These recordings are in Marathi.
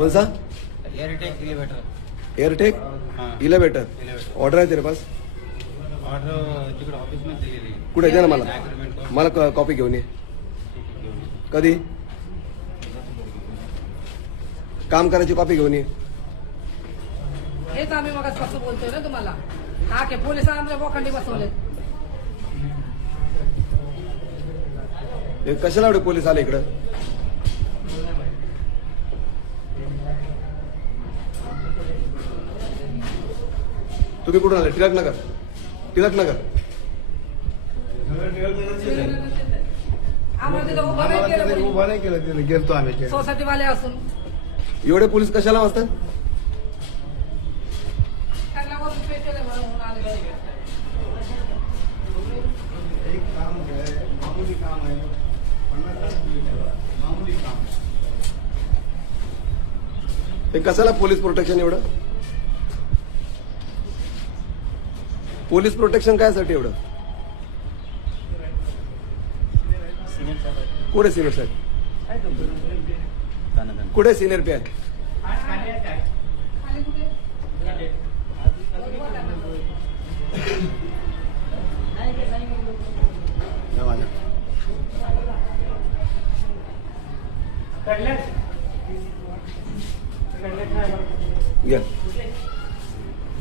कौन सा? Airtech elevator. एयरटेक हाँ. इलेवेटर. ऑर्डर आहे तेरे पास? ऑर्डर तिकडे ऑफिसमध्ये दिलेली. कुठे दे ना मला. Agreement मला कॉपी घेऊन ये. कधी काम करायची कॉपी घेऊन ये. हेच आम्ही मग कसं बोलतोय ना तुम्हाला. हा के पोलिसांना आमच्या बोखंडी बसवले. हे कशाला एवढे पोलीस आले इकडं? तुम्ही कुठून आले? टिळकनगर. टिळकनगर. आम्हाला तिथं उभं नाही केलं कोणी. उभा नाही केलं तिने, गेलतो आम्ही. सोसायटीवाले असून एवढे पोलीस कशाला वाजतात? त्यांना वरून पेशल आहे म्हणून आले घरी. एक काम आहे, मामूली काम आहे, 50,000 मामूली काम आहे. हे कशाला पोलीस प्रोटेक्शन एवढं? पोलीस प्रोटेक्शन कायसाठी एवढं? कुठे सिनियर साहेब? कुठे सिनियर पे आहे? खाली कुठे? या माझ्या. घ्या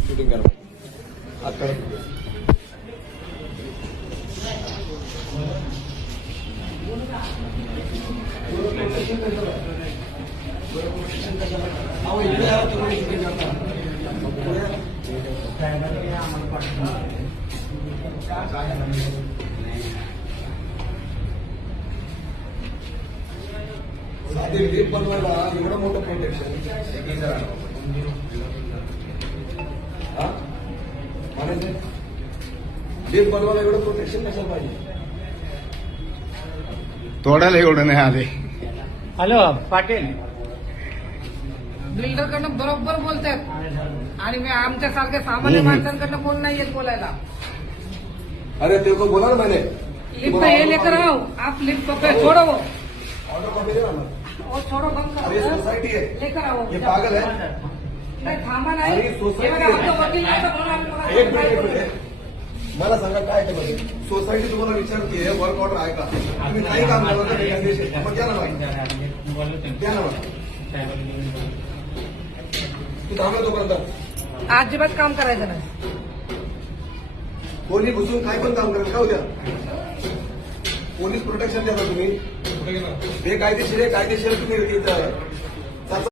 शूटिंग करा. आता साधी लिप बनवायला एवढं मोठं प्रोटेक्शन लिप बनवायला एवढं प्रोटेक्शन कशाला पाहिजे? तोडायला एवढं नाही आले. हॅलो पाटील. बिल्डरकडनं बरोबर बोलतात आणि मी आमच्या सारख्या सामान्य माणसांकडनं कोण नाही येत बोलायला. अरे तेरे को बोला ना मैंने. लिफ्ट ये लेकर आओ. आप लिफ्ट पे छोड़ो वो. ऑर्डर कॉपी दे ना. वो छोड़ो बंद अरे ये करो. सोसायटी है. लेकर आओ. ये पागल है. नाही थांबा नाही. अरे सोसायटी हे बघा, आमचं वकील नाही तर म्हणून आम्ही बघा एक काय मिनिट, करू. एक मिनिट. मला सांगा काय ते मध्ये सोसायटी तुम्हाला विचारते वर्क ऑर्डर आहे का? तुम्ही नाही काम करत तर कायदेशीर. मग द्या ना बाई. द्या ना बाई. तू थांबला तोपर्यंत अजिबात काम करायचं नाही. कोणी घुसून काय पण काम करत का उद्या? पोलीस प्रोटेक्शन द्या ना तुम्ही. बेकायदेशीर आहे, कायदेशीर तुम्ही इथं